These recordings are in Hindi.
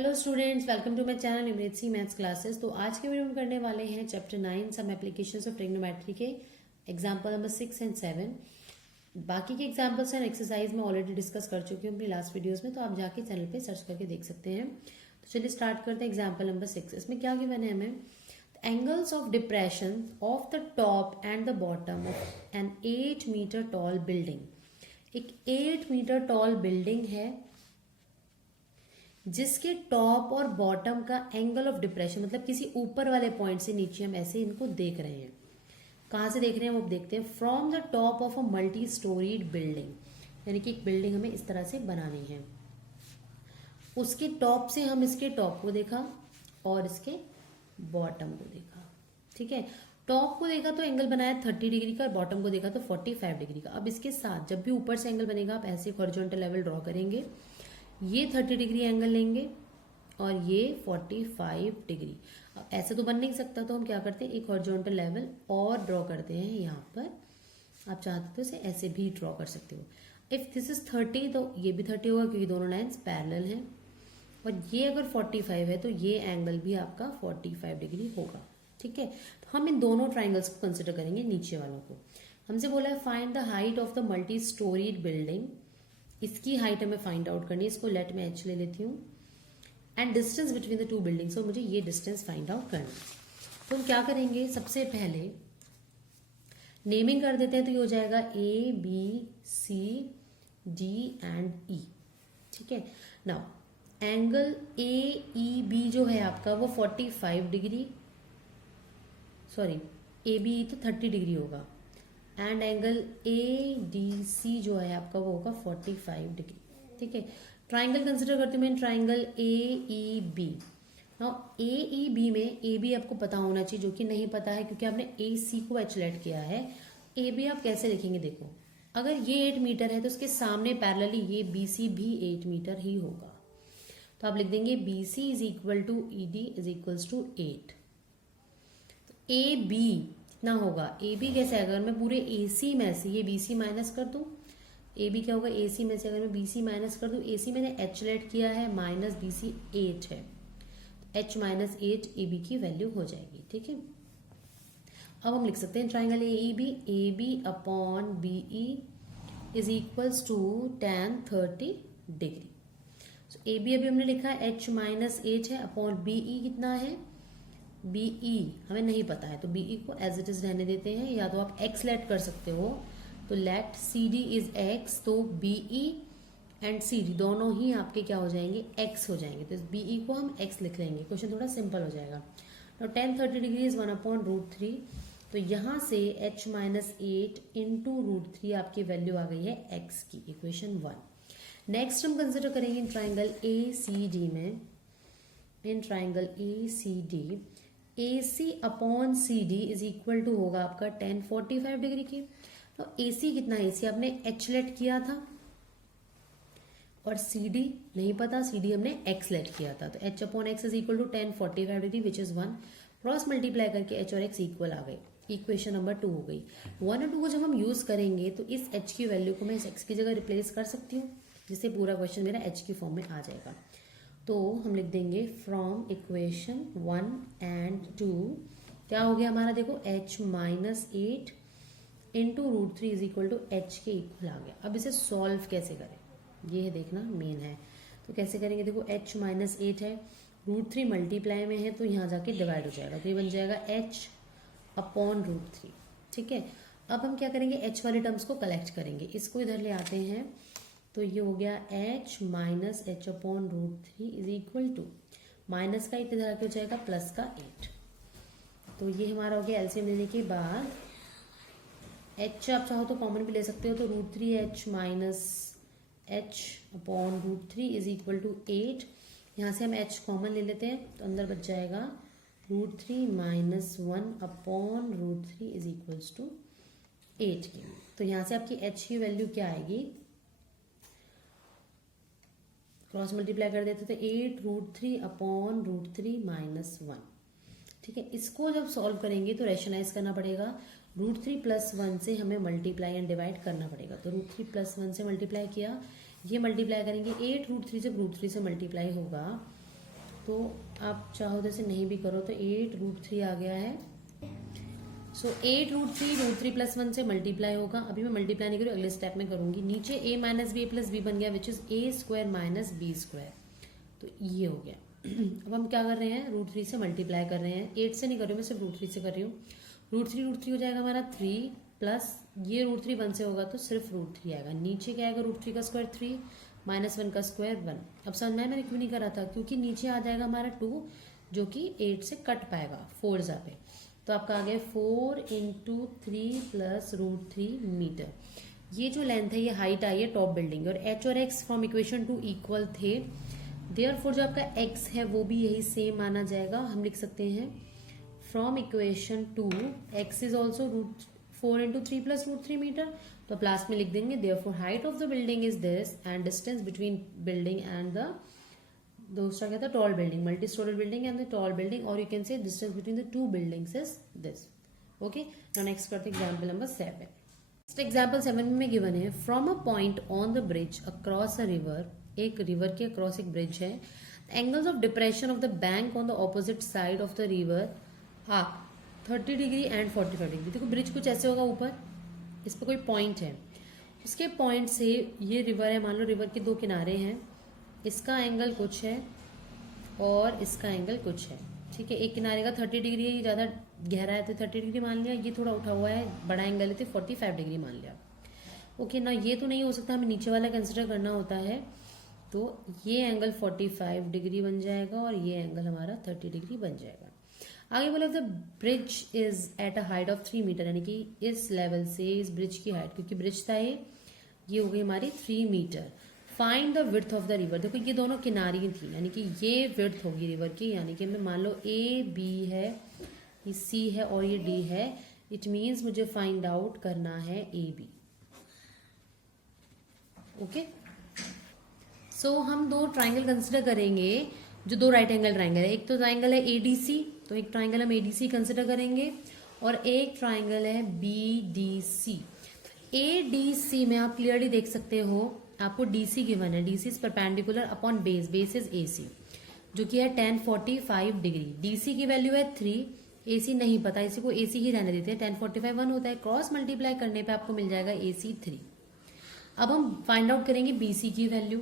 Hello students, welcome to my channel numeracy maths classes. तो आज के वीडियो में करने वाले हैं chapter 9 some applications of trigonometry के एग्जांपल नंबर 6 एंड 7। बाकी के एग्जांपल्स एंड एक्सरसाइज में ऑलरेडी डिस्कस कर चुकी हूँ अपनी लास्ट वीडियोस में, तो आप जाके चैनल पे सर्च करके देख सकते हैं। तो चलिए स्टार्ट करते हैं एग्जाम्पल नंबर 6। इसमें क्या गिवन है हमें? Angles of depression of the top and the bottom of an 8 metre tall building. एक 8 मीटर टॉल बिल्डिंग है जिसके टॉप और बॉटम का एंगल ऑफ डिप्रेशन, मतलब किसी ऊपर वाले पॉइंट से नीचे हम ऐसे इनको देख रहे हैं। कहां से देख रहे हैं वो देखते हैं। From the top of a multi storeyed building, यानी कि एक बिल्डिंग हमें इस तरह से बनानी है। उसके टॉप से हम इसके टॉप को देखा और इसके बॉटम को देखा। ठीक है, टॉप को देखा तो एंगल बनाया 30 डिग्री का, बॉटम को देखा तो 45 डिग्री का। अब इसके साथ जब भी ऊपर से एंगल बनेगा आप ऐसे हॉरिजॉन्टल लेवल ड्रॉ करेंगे। ये 30 डिग्री एंगल लेंगे और ये 45 डिग्री। अब ऐसे तो बन नहीं सकता, तो हम क्या करते हैं, एक हॉरिजॉन्टल लेवल और ड्रॉ करते हैं यहाँ पर। आप चाहते तो इसे ऐसे भी ड्रॉ कर सकते हो। इफ दिस इज 30 तो ये भी 30 होगा क्योंकि दोनों लाइन्स पैरेलल हैं। और ये अगर 45 है तो ये एंगल भी आपका 45 डिग्री होगा। ठीक है, तो हम इन दोनों ट्राइंगल्स को कंसिडर करेंगे, नीचे वालों को। हमसे बोला है find the height of the multi storeyed building. इसकी हाइट हमें फाइंड आउट करनी है। इसको लेट में एच ले लेती हूँ। And distance between the two buildings, और मुझे ये डिस्टेंस फाइंड आउट करना है। तो हम क्या करेंगे, सबसे पहले नेमिंग कर देते हैं। तो ये हो जाएगा A B C D and E. ठीक है, now angle A E B जो है आपका वो 45 डिग्री, सॉरी ए बी तो 30 डिग्री होगा। And angle A D C जो है आपका वो होगा 45 डिग्री। ठीक है, ट्राइंगल कंसिडर करती हूँ मैं, triangle A E B. Now A E B में ए बी आपको पता होना चाहिए, जो कि नहीं पता है क्योंकि आपने ए सी को एचलेट किया है। ए बी आप कैसे लिखेंगे, देखो अगर ये 8 मीटर है तो उसके सामने पैरेलली ये बी सी भी 8 मीटर ही होगा। तो आप लिख देंगे B C is equal to E D is equals to 8। A B कितना होगा, ए बी कैसे, अगर मैं पूरे ए सी में से ये बी सी माइनस कर दूं, ए बी क्या होगा, ए सी में से अगर मैं बी सी माइनस कर दूं, ए सी मैंने एच लेट किया है, माइनस बी सी 8 है, एच माइनस 8 ए बी की वैल्यू हो जाएगी। ठीक है, अब हम लिख सकते हैं triangle A B upon B E is equals to tan 30 degree. So A B अभी हमने लिखा है एच माइनस 8 है, अपॉन बी ई कितना है, बीई हमें नहीं पता है, तो बीई को एज इट इज रहने देते हैं। या तो आप एक्स लेट कर सकते हो, तो let C D is X, तो बीई एंड सी डी दोनों ही आपके क्या हो जाएंगे, एक्स हो जाएंगे। तो इस बीई को हम एक्स लिख लेंगे, क्वेश्चन थोड़ा सिंपल हो जाएगा। तो tan 30 डिग्री इज 1/√3। तो यहाँ से h माइनस 8 इंटू √3 आपकी वैल्यू आ गई है x की, इक्वेशन 1। नेक्स्ट हम कंसिडर करेंगे इन ट्राइंगल ए सी डी में। In triangle A C D A C upon C D is equal to होगा आपका tan 45 डिग्री की। तो ए सी कितना है, ए सी आपने एच लेट किया था और सी डी नहीं पता, सी डी हमने एक्स लेट किया था। तो H upon X is equal to tan 45 degree which is 1। Cross multiply करके एच और एक्स इक्वल आ गई, इक्वेशन नंबर 2 हो गई। 1 और 2 को जब हम यूज करेंगे तो इस एच की वैल्यू को मैं इस एक्स की जगह रिप्लेस कर सकती हूँ, जिससे पूरा क्वेश्चन मेरा एच की फॉर्म में आ जाएगा। तो हम लिख देंगे फ्रॉम इक्वेशन 1 एंड 2 क्या हो गया हमारा, देखो h minus 8 into √3 is equal to H के इक्वल आ गया। अब इसे सॉल्व कैसे करें, ये है देखना मेन है। तो कैसे करेंगे, देखो h माइनस 8 है, √3 मल्टीप्लाई में है तो यहाँ जाके डिवाइड हो जाएगा, तो ये बन जाएगा h अपॉन √3। ठीक है, अब हम क्या करेंगे, h वाले टर्म्स को कलेक्ट करेंगे, इसको इधर ले आते हैं। तो ये हो गया h minus H upon √3 is equal to minus का 8 इधर आके हो जाएगा प्लस का 8। तो ये हमारा हो गया। एलसीएम लेने के बाद h आप चाहो तो कॉमन भी ले सकते हो, तो √3h minus h upon √3 is equal to 8। यहाँ से हम h कॉमन ले लेते हैं, तो अंदर बच जाएगा √3 minus 1 upon √3 is equals to 8 की। तो यहाँ से आपकी h की वैल्यू क्या आएगी, क्रॉस मल्टीप्लाई कर देते तो 8√3 अपॉन √3 माइनस 1। ठीक है, इसको जब सॉल्व करेंगे तो रेशनलाइज करना पड़ेगा। √3 प्लस 1 से हमें मल्टीप्लाई एंड डिवाइड करना पड़ेगा। तो √3 प्लस 1 से मल्टीप्लाई किया, ये मल्टीप्लाई करेंगे 8√3 जब √3 से मल्टीप्लाई होगा तो आप चाहो जैसे नहीं भी करो तो 8√3 आ गया है। सो 8√3 प्लस 1 से मल्टीप्लाई होगा। अभी मैं मल्टीप्लाई नहीं करूँ, अगले स्टेप में करूंगी। नीचे a minus B plus B बन गया which is a square minus B square, तो ये हो गया। अब हम क्या कर रहे हैं, √3 से मल्टीप्लाई कर रहे हैं। 8 से नहीं कर रही हूँ मैं, सिर्फ √3 से कर रही हूँ। √3 हो जाएगा हमारा 3 प्लस ये √3 1 से होगा तो सिर्फ √3 आएगा। नीचे क्या आएगा, √3 का स्क्वायर 3 माइनस 1 का स्क्वायर 1। अब समझ में मैंने क्यों नहीं करा था, क्योंकि नीचे आ जाएगा हमारा 2 जो कि 8 से कट पाएगा 4 जा पे, तो आपका आ गया 4 इंटू 3 प्लस √3 मीटर। ये जो लेंथ है ये हाइट आई है टॉप बिल्डिंग, और h और x फ्रॉम इक्वेशन 2 इक्वल थे, देयरफॉर जो आपका x है वो भी यही सेम माना जाएगा। हम लिख सकते हैं from equation 2 x is also 4 into 3 plus √3 metre, तो आप लास्ट में लिख देंगे therefore height of the building is this and distance between building and the दूसरा क्या था, tall building, multi storeyed building and the tall building, और you can say distance between the two buildings is this. Okay, now next करते हैं एग्जांपल नंबर 7। नेक्स्ट एग्जांपल 7 में गिवन है from a point on the bridge across a river, एक रिवर के अक्रॉस एक ब्रिज है, angles of depression of the bank on the opposite side of the river are 30 degree and 45 degree. देखो ब्रिज कुछ ऐसे होगा, ऊपर इस पर कोई पॉइंट है, उसके पॉइंट से ये रिवर है, मान लो रिवर के दो किनारे हैं, इसका एंगल कुछ है और इसका एंगल कुछ है। ठीक है, एक किनारे का 30 डिग्री है, ये ज़्यादा गहरा है तो 30 डिग्री मान लिया, ये थोड़ा उठा हुआ है बड़ा एंगल है तो 45 डिग्री मान लिया। ओके ना, ये तो नहीं हो सकता, हमें नीचे वाला कंसिडर करना होता है, तो ये एंगल 45 डिग्री बन जाएगा और ये एंगल हमारा 30 डिग्री बन जाएगा। आगे बोला the bridge is at a height of 3 metre, यानी कि इस लेवल से इस ब्रिज की हाइट, क्योंकि ब्रिज था ये हो गई हमारी 3 metre. Find the width of the river, देखो ये दोनों किनारी थी, यानी कि ये विड्थ होगी रिवर की, यानी कि मैं मान लो ए बी है, ये सी है और ये डी है, इट मीन्स मुझे फाइंड आउट करना है ए बी। ओके, सो हम दो ट्राइंगल कंसिडर करेंगे, जो दो राइट एंगल ट्राइंगल है। एक तो ट्राइंगल है एडीसी, तो एक ट्राइंगल हम एडीसी कंसिडर करेंगे, और एक ट्राइंगल है बीडीसी। एडीसी में आप क्लियरली देख सकते हो, आपको डीसी गिवन है, DC is perpendicular upon base, base is AC जो कि है 1045 डिग्री। डीसी की वैल्यू है 3, एसी नहीं पता, इसी को एसी ही रहने देते हैं। 1045 1 होता है, क्रॉस मल्टीप्लाई करने पे आपको मिल जाएगा एसी 3। अब हम फाइंड आउट करेंगे बीसी की वैल्यू,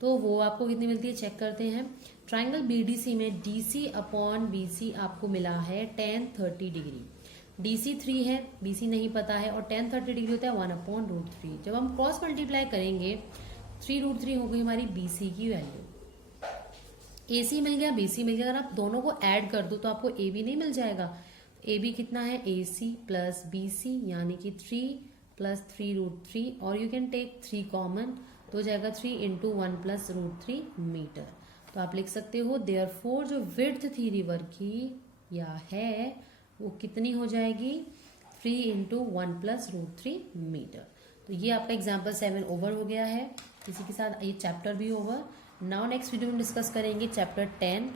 तो वो आपको कितनी मिलती है चेक करते हैं। ट्राइंगल बीडीसी में डीसी अपॉन बीसी आपको मिला है 1030 डिग्री। डीसी 3 है, बीसी नहीं पता है, और 1030 डिग्री होता है 1/√3। जब हम क्रॉस मल्टीप्लाई करेंगे 3√3 हो गई हमारी बीसी की वैल्यू। एसी मिल गया, बीसी मिल गया, अगर आप दोनों को ऐड कर दो तो आपको ए बी नहीं मिल जाएगा। ए बी कितना है, एसी प्लस बीसी, यानी कि 3 प्लस 3√3, और यू कैन टेक 3 कॉमन, तो हो जाएगा 3 इंटू 1 प्लस √3 मीटर। तो आप लिख सकते हो देयरफॉर जो विड्थ थी रिवर की या है वो कितनी हो जाएगी, 3 इंटू 1 प्लस √3 मीटर। तो ये आपका एग्जाम्पल 7 ओवर हो गया है, इसी के साथ ये चैप्टर भी ओवर। नाउ नेक्स्ट वीडियो में डिस्कस करेंगे चैप्टर 10,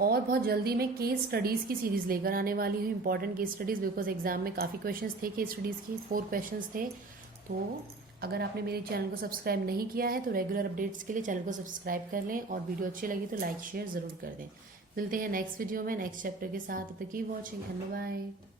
और बहुत जल्दी मैं केस स्टडीज की सीरीज लेकर आने वाली हूँ, important case studies, because exam में काफ़ी क्वेश्चंस थे केस स्टडीज की, 4 क्वेश्चंस थे। तो अगर आपने मेरे चैनल को सब्सक्राइब नहीं किया है तो रेगुलर अपडेट्स के लिए चैनल को सब्सक्राइब कर लें, और वीडियो अच्छी लगी तो लाइक शेयर जरूर कर दें। मिलते हैं नेक्स्ट वीडियो में नेक्स्ट चैप्टर के साथ, तब तक कीप वॉचिंग एंड बाय।